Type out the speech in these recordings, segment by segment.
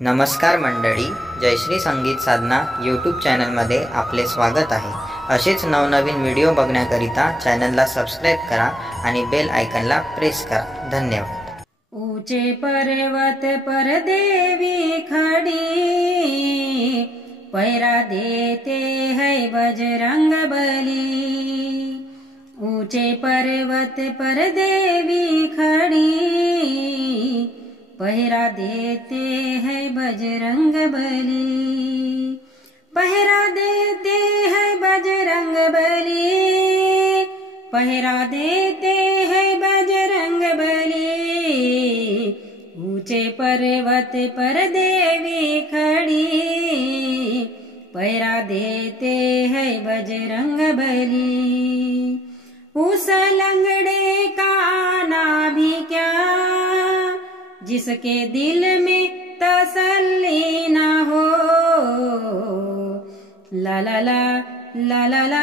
नमस्कार मंडळी, जयश्री संगीत साधना यूट्यूब चॅनलमध्ये आपले स्वागत आहे। असेच नवनवीन व्हिडिओ बघण्याकरिता चॅनलला सबस्क्राइब करा आणि बेल आयकॉनला प्रेस करा। धन्यवाद। ऊंचे पर्वत पर देवी खड़ी, पैरा देते है बजरंग बली। ऊंचे पर्वत पर देवी खड़ी, पहरा देते हैं बजरंग बली। पहरा देते हैं बजरंग बली, पहरा देते हैं बजरंग बली। ऊंचे पर्वत पर देवी खड़ी, पहरा देते हैं बजरंग बली। उस लंगड़े का आना भी क्या, जिसके दिल में तसल्ली न हो। ला ला ला ला ला ला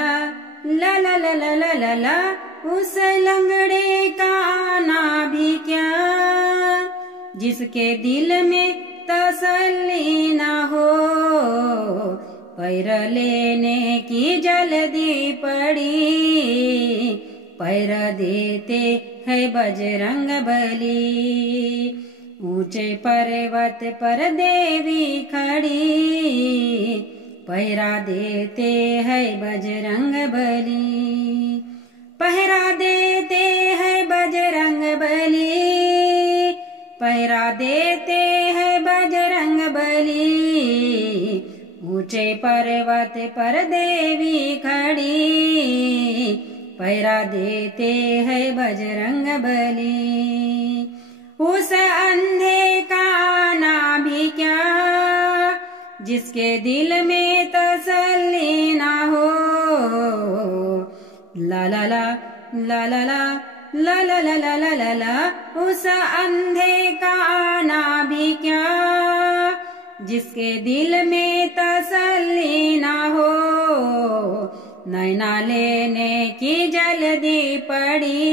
ला ला ला ला ला ला ला, उस लंगड़े का आना भी क्या, जिसके दिल में तसल्ली न हो। पैर लेने की जल्दी पड़ी, पैर देते है बजरंग बली। ऊंचे पर्वत पर देवी खड़ी, पहरा देते है बजरंग बली। पहरा देते है बजरंग बली, पहरा देते है बजरंग बली। ऊंचे पर्वत पर देवी खड़ी, पहरा देते है बजरंग बली। उस अंधे का आना भी क्या, जिसके दिल में तसल्ली ना हो। ला ला ला ला ला ला ला ला ला ला ला ला ला, उस अंधे का आना भी क्या, जिसके दिल में तसल्ली ना हो। नैना लेने की जल्दी पड़ी,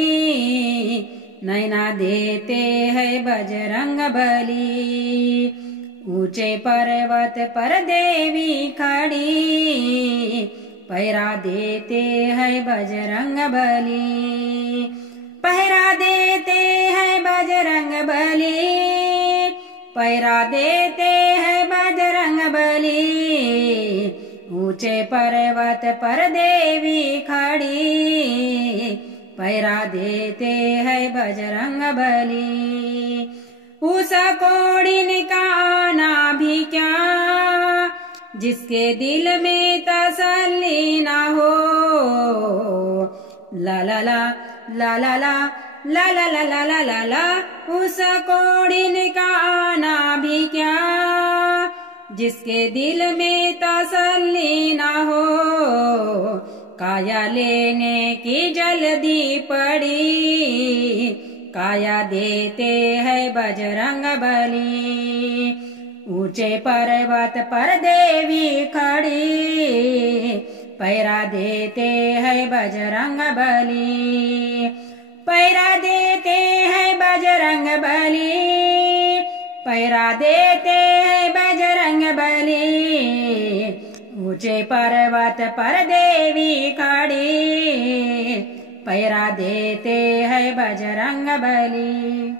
नैना देते है बजरंग बली। ऊंचे पर्वत पर देवी खड़ी, पहरा देते है बजरंग बली। पहरा देते है बजरंग बली, पहरा देते है बजरंग बली। ऊंचे पर्वत पर देवी खड़ी, पहरा देते है बजरंग बली। उस कोड़िन का आना भी क्या, जिसके दिल में तसल्ली ना हो। ला ला ला ला ला ला ला ला ला ला ला ला ला, उस कोड़िन का आना भी क्या, जिसके दिल में तसल्ली ना हो। काया लेने की जल्दी पड़ी, काया देते है बजरंग बली। ऊंचे पर्वत पर देवी खड़ी, पहरा देते है बजरंग बली। पहरा देते है बजरंग बली, पहरा देते है बजरंग बली। ऊंचे पर्वत पर देवी खड़ी, पहरा देते है बजरंग बली।